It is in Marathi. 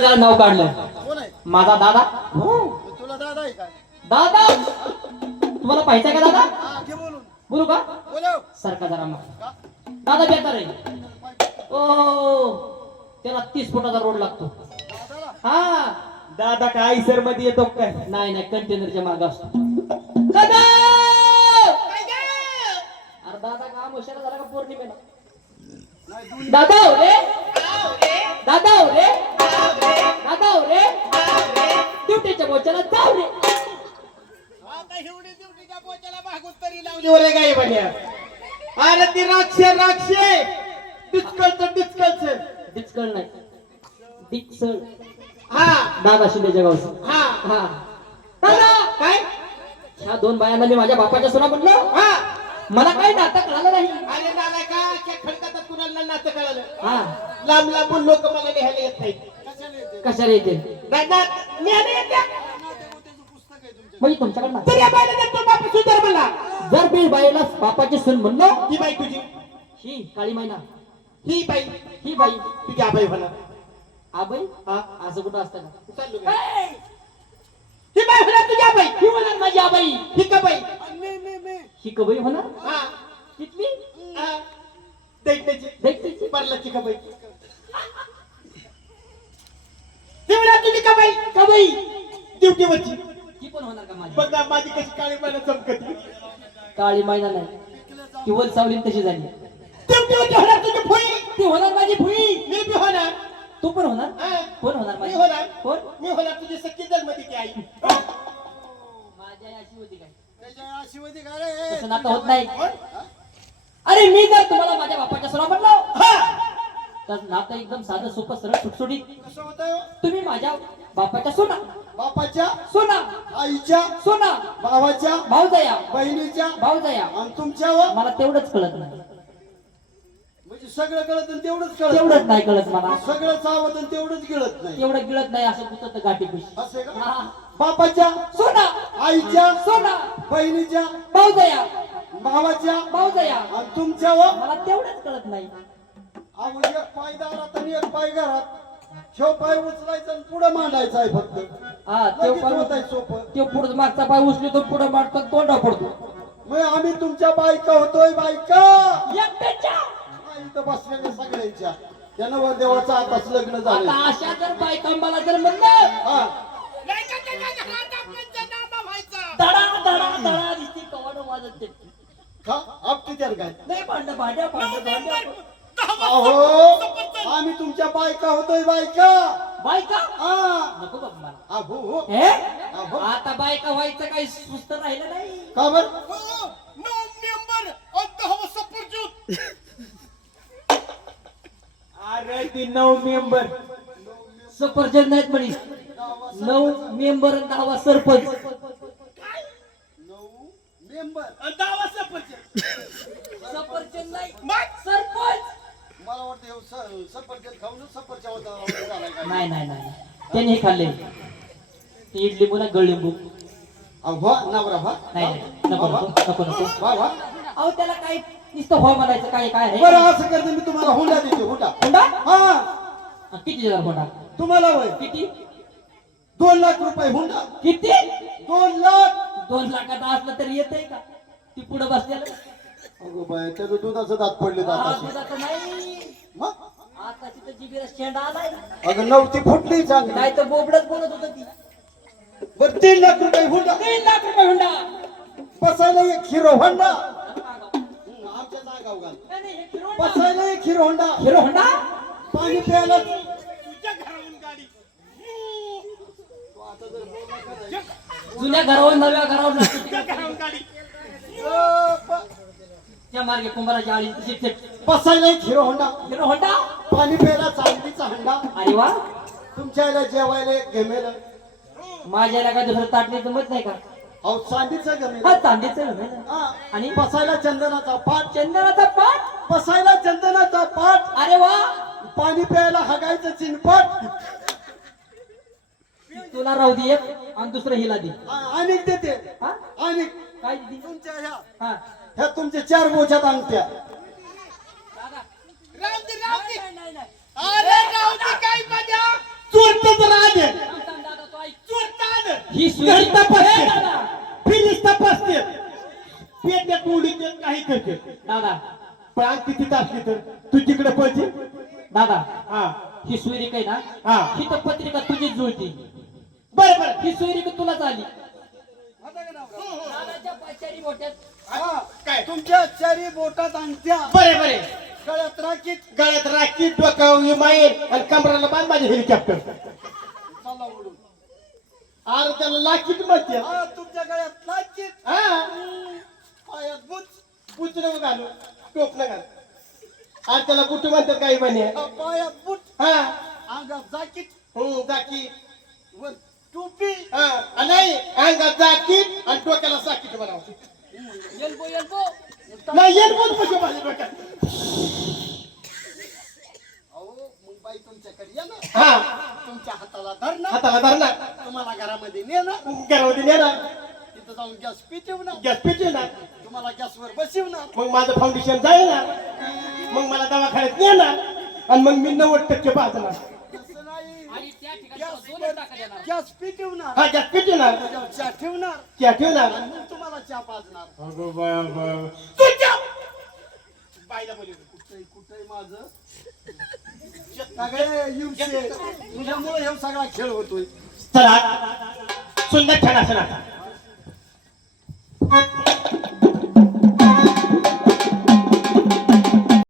नाव काढलं कोण आहे? माझा दादा. हो तुला दादा आहे काय? दादा तुम्हाला पाहिजे का दादा? हा घे बोलून. बोलू का? बोलव. सारखा जरा मग का? दादा बेकार आहे. ओ त्याला 30 फुटाचा रोड लागतो. दादाला? हा दादा काय सर मध्ये येतो काय? नाही नाही कंटेनरच्या मागे असतो. दादा अरे दादा काम हुशार झाला का पौर्णिमेला? नाही दुई. दादा हो रे दादा हो रे दादा हो रे ड्युटीच्या बोच्याला जाऊ रे. आता एवढी ड्युटीच्या पोचाला भागून तरी लावली ओरे गाय बन्या. अरे ती राक्षे डिस्कलच डिचकळ नाही डिचकळ. हा दादा शिंदेच्या गावचं. हा हा दादा काय? ह्या दोन बायांना मी माझ्या बापाच्या सुना म्हणलो. हा मला काही नाटक कळालं नाही. अरे नाला का खडकातात कुणाला नातं कळालं? हा लांब लांबून लोक मला लिहायला येत नाही. कशाला येते? कशाला येते नाही ना लिहायला येते. नातेगोतेचं पुस्तक आहे तुमच्या. म्हणजे तुमच्याकडे ना- तरी या बाईला देतो बाप सुधार मला. जर मी बाईला बापाची सून म्हणलो ही बाई तुझी, ही काळी मैना ही बाई ही बाई तुझी आबाई होणार. आबाई हा असं कुठं असतं का? चाललो मी. ही बाई होणार तुझी आबाई. ही होणार माझी आबाई. ही का बाई? मी. ही कबई होणार हा कितली हा. दैत्याची देखते परलाची का बाई? ती होणार तुझी का बाई? कबई ड्युटीवरची. ती पण होणार का माझी? बघ ना माझी कशी काळी पानं चमकती. काळी मैना नाही ती वर सावली तशी झाली. ड्युटीवरची होणार तुझी फुई. ती होणार माझी भुई. मी बी होणार. तू पण होणार. हा. कोण होणार मी माझी? होणार. कोण? मी होणार तुझी सख्खी जन्मतीची आई. माझी आई अशी होती काय? त्याच्या अशी होती का रे? तसं नातं होत नाही. कोण? अरे मी जर तुम्हाला माझ्या बापाच्या सुना म्हणलो हा. तर नातं एकदम साधं सोपं सरळ सुटसुटीत. कसं होतं? तुम्ही माझ्या बापाच्या सुना बापाच्या, सुना आईच्या, सुना भावाच्या, भाऊजया बहिणीच्या भाऊजया. आणि तुमच्यावर मला तेवढंच कळत नाही. म्हणजे सगळं कळत आणि तेवढंच कळत. तेवढंच नाही कळत मला. सगळं चावत आणि तेवढंच गिळत नाही. तेवढं गिळत नाही असं कुठं गाठी खुशी. असे का? हा. बापाच्या, सोना आईच्या, सोना बहिणीच्या, भाऊजया भावाच्या भाऊजया. आणि तुमच्यावर मला तेवढंच कळत नाही. अहो एक पाय दारात आणि एक पाय घरात. शो पाय उचलायचा आणि पुढे मांडायचा आहे फक्त. हा लगेच होत आहे सोपं. ते पुढे मागचा पाय उचलतो पुढे मागचा तोंडा पडतो. मग आम्ही तुमच्या बायका होतोय बायका. एकट्याच्या. हा, इथं बसलेल्या सगळ्यांच्या त्या नवरदेवाचं आताच लग्न झालं. आता अशा जर बायका मला जर म्हणलं हा धडा धडा धडा दिसती कवाड वाजत ते. का आपली त्याला काय? नाही भांड भांड्या भांड अहो आम्ही तुमच्या बायका होतोय बायका. बायका हा नको बाबा मला. अहो हो. हे अहो. आता बायका व्हायचं काही सुस्त राहिलं नाही. का बर? अरे ती 9 मेंबर. सफरचंद नाहीत म्हणे. 9 मेंबर आणि 10 सरपंच. 9 मेंबर. सफरचंद नाही सरपंच. मला वाटतं हे सफरचंद खाऊनच सफरच्या होता झालाय काय? नाही नाही नाही त्यांनी हे खाल्ले. इडली पुन्हा गळलिंबू. अहो नवरा भा. नाही नाही नको नको नको नको. वा वा. अहो त्याला काय नुसतं हो म्हणायचं काय काय आहे. बरं असं करते मी तुम्हाला हुंडा देते हुंडा. हुंडा? हा किती देणार हुंडा? तुम्हाला वय किती 2 लाख रुपये हुंडा. किती 2 लाख. 2 लाखात असलं तरी येतंय का? ती पुढे बसलेलं. अगो बाय त्याचं दुधाचं दात पडले हा, दाताशी. दुधाचं नाही. मग? आता तिथं जिबीला शेंडा आलाय. अगं नव्हती फुटली चांगली. नाही तर बोबडच बोलत होत ती. बरं 3 लाख रुपये हुंडा. 3 लाख रुपये हुंडा. बसायला एक हिरो होंडा. नाही, आमच्या जागाव घाल. नाही, हे हिरो होंडा. बसायला एक हिरो होंडा. Hero Honda. पाणी प्यायला जुन्या घरावर नव्या घरावर जाते. त्या मार्गे कुंभाराची आळी तशी ते. बसायला एक हिरो होंडा. Hero Honda. पाणी प्यायला चांदीचा हंडा. अरे वा. तुमच्या याला जेवायला एक गेमेल. माझ्याला काय दुसरं ताटली जमत नाही का? अहो चांदीचं गेमेल. हा चांदीचं नव्हे ना. हा. आणि बसायला चंदनाचा पाट. चंदनाचा पाट. बसायला चंदनाचा पाट. अरे वा. पाणी प्यायला हगायचं चिनपट. तुला राहू दे एक आणि दुसरं हिला दे. आणि देते. हा आणि काय दे? तुमच्या हा ह्या तुमच्या 4 बोच्यात अंगठ्या. दादा. राहू दे, राहू दे. नाही, नाही, नाही. अरे राहू दे काय मजा. चोरट ही सुई घर तपासते. ए, दादा फिरीस तपासते. पेट्यात उडीते काही करते. दादा पण अंग तिथे असली तर तू तिकडे पळते. दादा हा ही सुई काय ना हा ही तर पत्रिका तुझीच जुळती. बरं बरं. ही सुई तुलाच आली. आता का नाव? दादाच्या पाचारी मोठ्यात हा, काय? तुमच्या चारी बोटात आणत्या बरे बरे. गळ्यात राखीत गळ्यात राखी डोक्यावर विमाईल आणि कमराला बांध माझे हेलिकॉप्टर. चला उडून. अरे त्याला लाकीट म्हणते. हा, तुमच्या गळ्यात राखीत हा पायात बुच पुचणं घालू टोपणं घाल. आणि त्याला बुट म्हणतात काही म्हणे. पायात बुट हा अंगात जाकीट जाकी. वर टोपी हा नाही अंगात जाकीट आणि डोक्याला साकीट म्हणावं. एल्बो एल्बो नाही येईल बोल पशु माझ्या डोक्यात. अहो मग बाई तुमच्याकडे ये ना, हा तुमच्या हाताला धरणार, हाताला धरणार तुम्हाला घरामध्ये नेणार, घरामध्ये नेणार तिथं जाऊन गॅस पेटवणार, गॅस पेटवणार. तुम्हाला गॅसवर बसवणार. मग माझं फाउंडेशन जाईणार. मग मला दवाखान्यात नेणार आणि मग मी 90% पाजणार. तसं नाही, आणि त्या ठिकाणी तुला दोन टाका देणार. गॅस पेटवणार, हा गॅस पेटवणार. त्याच्यावर चहा ठेवणार त्या ठेवणार. आणि मग तुम्हाला चहा पाजणार. अगं बाया तुझ्या बाईला बोलू. कुठे माझं सगळे युवसे तुझ्यामुळे हे सगळा खेळ होतोय. चला सुंदर छान असं